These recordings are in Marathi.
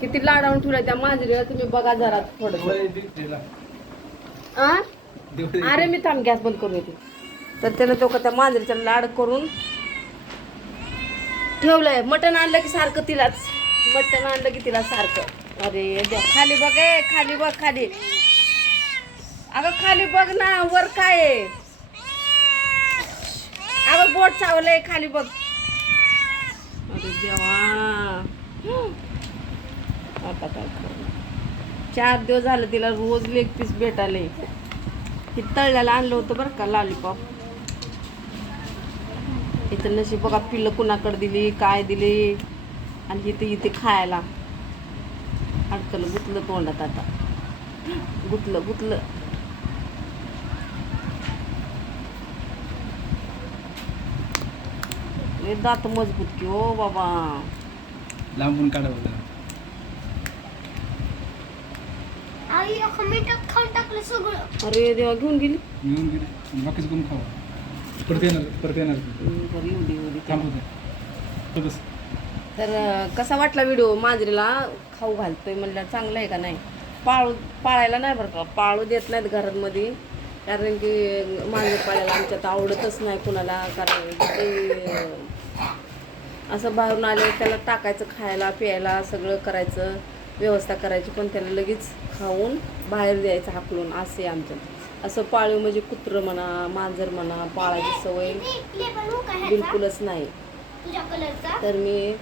किती लाडावून ठेवलाय त्या मांजरीला तुम्ही बघा जरा थोडं आ? अरे मी थांब गॅस बंद करून येते. तर त्यानं तो का त्या मांजरीचा लाड करून ठेवलंय. मटण आणलं की सारखं तिलाच. मटण आणलं की तिला सारखं. अरे खाली बघ ए खाली बघ खाली. अगं खाली बघ ना वर काय अगं बोट चावलंय खाली बघ. अरे देवा. आता काय चार दिवस झालं तिला रोज लेग पीस भेटाले हे तळल्याला आणलं होतं बरं का लॉलीपॉप इथं नशीब बघा पिल्लं कुणाकडे दिली काय दिली. आणि इथे इथे खायला. अडकलं गुतलं तोंडात आता. गुतलं गुतलं. दात मजबूत की ओ बाबा. लांबून काढावं आई अख्खं मीठच खाऊन टाकलं सगळं. अरे देवा घेऊन गेली. मिळून गेले. बाकीचं कोण खावं? परत येणार परत येणार. तर बस. तर अं, कसा वाटला व्हिडिओ? मांजरीला खाऊ घालतोय म्हणलं चांगलं आहे का नाही? पाळू पाळायला नाही बरं का? पाळू देत नाहीत घरांमध्ये. कारण की अं, मांजर पाळायला आमच्यात आवडतच नाही कुणाला. कारण ते अं, असं बाहेरून आले त्याला टाकायचं खायला प्यायला सगळं करायचं. व्यवस्था करायची पण त्याला लगेच खाऊन बाहेर द्यायचं हाकलून असे आहे असं पाळीव म्हणजे कुत्रं म्हणा मांजर म्हणा पाळाची सवय बिलकुलच नाही. तर मी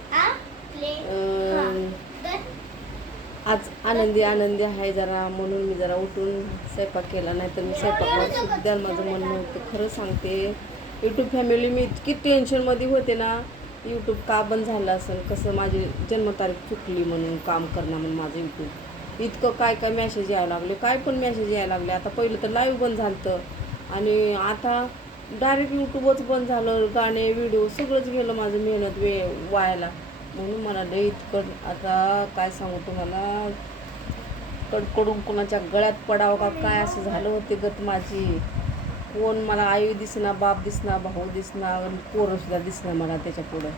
आज आनंदी आनंदी आहे जरा म्हणून मी जरा उठून स्वयंपाक केला नाही तर मी स्वयंपाकावर सुद्धा माझं मन होतं खरं सांगते यूट्यूब फॅमिली मी इतकी टेन्शनमध्ये होते ना यूट्यूब का बंद झालं असेल कसं माझी जन्मतारीख चुकली म्हणून काम करणं म्हणून माझं यूट्यूब इतकं काय काय मॅसेज यायला लागले काय पण मॅसेज यायला लागले. आता पहिलं तर लाईव्ह बंद झालं आणि आता डायरेक्ट यूट्यूबच बंद झालं गाणे व्हिडिओ सगळंच गेलं माझं मेहनत वे वायाला. म्हणून मला लय इतकं आता काय सांगू तुम्हाला? कडकडून कोणाच्या गळ्यात पडावं का काय असं झालं होते गत माझी. कोण मला आई दिसना बाप दिसना भाऊ दिसना पोरंसुद्धा पोरं दिसना मला त्याच्या पुढं.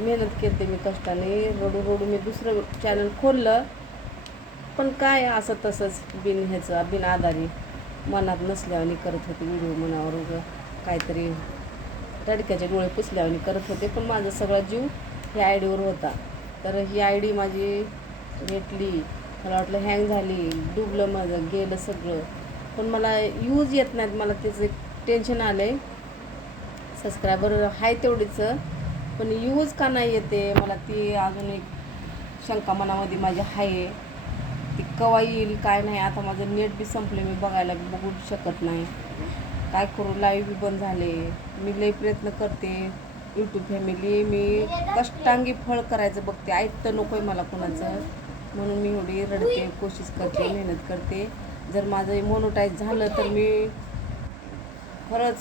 मेहनत केली मी कष्टाने. रडू रडू मी दुसरं चॅनल खोललं. पण काय असं तसंच बिन ह्याचं बिन आधारी मनात नसल्यावानी करत होते व्हिडिओ मनावर उगं. काहीतरी रडक्याचे डोळे पुसल्यावानी करत होते. पण माझा सगळा जीव ह्या आय डीवर होता. तर ही आय डी माझी भेटली मला वाटलं हँग झाली. डुबलं माझं गेलं सगळं. पण मला यूज येत नाहीत. मला त्याचं एक टेन्शन आलं आहे सबस्क्रायबर आहे तेवढीचं. पण यूज का नाही येते? मला ती अजून एक शंका मनामध्ये माझी आहे. ती कवा येईल काय नाही आता माझं नेट बी संपले मी बघायला बघू शकत नाही. काय करू? लाईव्ह बी बंद झाले. मी लई प्रयत्न करते. यूट्यूब फॅमिली मी कष्टांगी फळ करायचं बघते. ऐकतं नको आहे मला कोणाचं. म्हणून मी एवढी रडते कोशिश करते मेहनत करते. जर माझं मोनोटाईज झालं तर मी खरंच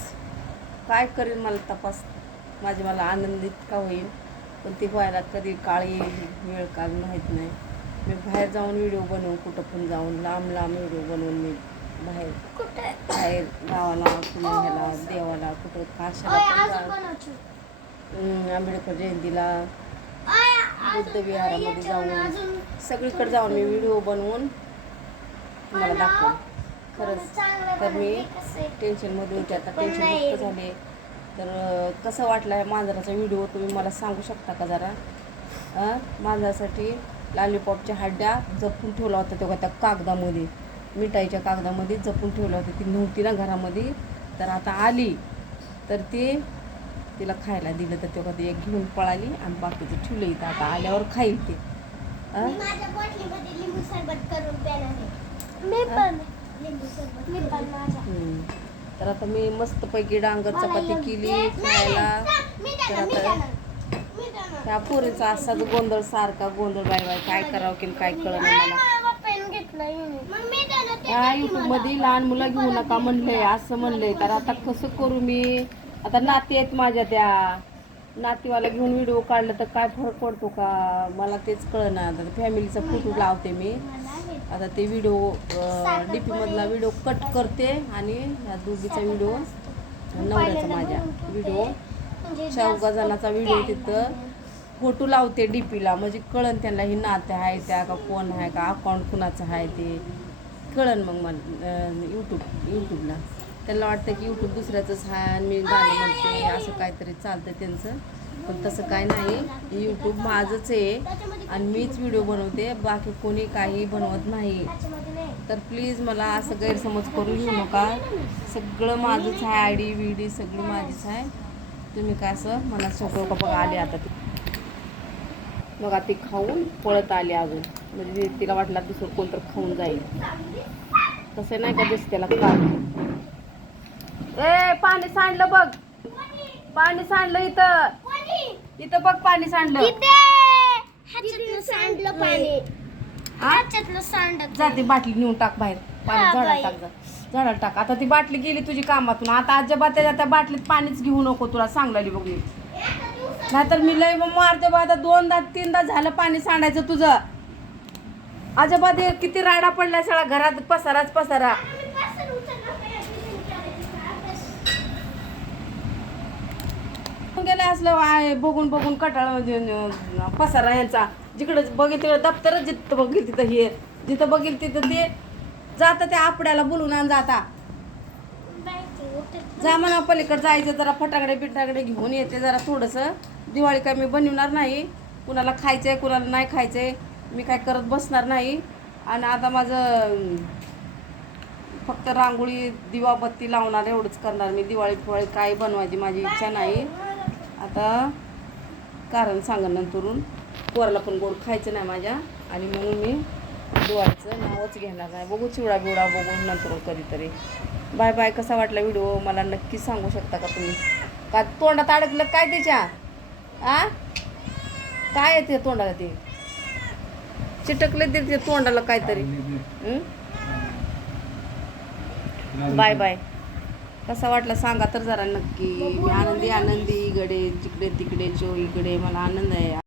काय करेन मला तपास. माझी मला आनंदित का होईल. पण ते व्हायला कधी काळ येईल वेळ काल माहीत नाही. मी बाहेर जाऊन व्हिडिओ बनवून कुठं पण जाऊन लांब लांब व्हिडिओ बनवून मी बाहेर बाहेर गावाला ह्याला देवाला कुठं काशाला आंबेडकर जयंतीला बुद्ध विहारामध्ये जाऊन सगळीकडे जाऊन मी व्हिडिओ बनवून तुम्हाला दाखवेन खरंच तर मी. टेन्शनमध्ये होते. आता टेन्शन. मुक्त झाले तर कसं वाटलं आहे मांजराचा व्हिडिओ तुम्ही मला सांगू शकता का जरा? मांजरासाठी लॉलीपॉपच्या हड्ड्या जपून ठेवला होता तेव्हा त्या कागदामध्ये. मिठाईच्या कागदामध्ये जपून ठेवल्या होत्या. ती नव्हती ना घरामध्ये. तर आता आली. तर ते तिला खायला दिलं. तर तेव्हा ती एक घेऊन पळाली आणि बाकीचं ठेवलं इथं. आता आल्यावर खाईल ते. तर आता मी मस्तपैकी डांगर चपाती केली खायला. तर आता. त्या पोरीचा असाच गोंधळ सारखा गोंधळ बाय बाय काय करावं की काय कळलं मला. मला पेन घेतलाय मग मी देणार ते या नाही युट्यूब मला. मध्ये लहान मुलं घेऊ नका म्हणलंय असं म्हणलंय तर आता कसं करू मी? आता नाती आहेत माझ्या त्या. नातीवाला घेऊन व्हिडिओ काढलं तर काय फरक पडतो का? मला तेच आता फॅमिलीचा फोटो लावते मी. आता ते व्हिडिओ डी पी मधला व्हिडिओ कट करते आणि ह्या दोघीचा व्हिडिओ नवऱ्याचा माझ्या व्हिडिओ चौघा जणाचा व्हिडिओ तिथं. फोटो लावते डी पीला म्हणजे कळन त्यांना ही नाते आहे त्या का कोण आहे का अकाउंट कुणाचं आहे ते. कळन मग मला यूट्यूब यूट्यूबला त्यांना वाटतं की यूट्यूब दुसऱ्याचंच आहे आणि मी गाणं म्हणते असं काहीतरी चालतं त्यांचं. पण तसं काय नाही. यूट्यूब माझंच आहे. आणि मीच व्हिडिओ बनवते. बाकी कोणी काही बनवत नाही. तर प्लीज मला असं गैरसमज करून घेऊ नका. सगळं माझंच आहे. आय डी व्ही डी सगळी माझीच आहे. तुम्ही काय असं मला सोपं का बघा. आले आता ती. मग ती खाऊन पळत आली अजून. म्हणजे तिला वाटलं दुसरं कोणतर खाऊन जाईल. तसं नाही का दिसते त्याला ए पाणी सांडलं बघ. पाणी सांडलं इथं. इथं बघ पाणी सांडलं. ह्याच्यातलं सांडलं पाणी? ह्याच्यातलं सांडत जा ती बाटली नेऊन टाक बाहेर. पाणी हा, झाडाला बाई. टाक जा. झाडाला टाक. आता ती बाटली गेली तुझी कामातून. आता अजिबात त्याच्या त्या बाटलीत पाणीच घेऊ नको तुला सांगलेली बघ मी. नाहीतर मी लय मारते बा. आता दोनदा तीनदा झालं पाणी सांडायचं तुझं. अजिबात हे किती राडा पडलाय सगळा घरात पसाराच पसारा गेलं असलं आहे बघून बघून कटाळ म्हणजे पसारा यांचा जिकडं बघेल तिकडं दप्तरच जिथं बघेल तिथं हे. जिथं बघेल तिथं ते. जातं त्या आपड्याला बोलून आणि जाता. जा म्हणा पलीकडे जायचं जरा फटाकडे बिटाकडे घेऊन येते जरा थोडंसं. दिवाळी काय मी बनवणार नाही. कुणाला खायचं आहे कुणाला नाही खायचं आहे मी काय करत बसणार नाही. आणि आता माझं फक्त रांगोळी दिवाबत्ती लावणार एवढंच करणार मी. दिवाळी फिवाळी काय बनवायची माझी इच्छा नाही. आता कारण सांगा नंतरून. पोराला पण गोड खायचं नाही माझ्या. आणि म्हणून मी दिवाळीचं नावच घेणार नाही बघू चिवडा बिवडा बघू नंतर कधीतरी. Bye bye. कसा वाटला व्हिडिओ? मला नक्की सांगू शकता का तुम्ही? का तोंडात अडकलं काय त्याच्या? आ? काय येते तोंडाला ते? चिटकले ते तोंडाला काहीतरी. Bye bye. कसा वाटला सांगा तर जरा नक्की. मी आनंदी आनंदी इकडे तिकडे तिकडे चो इकडे. मला आनंद आहे.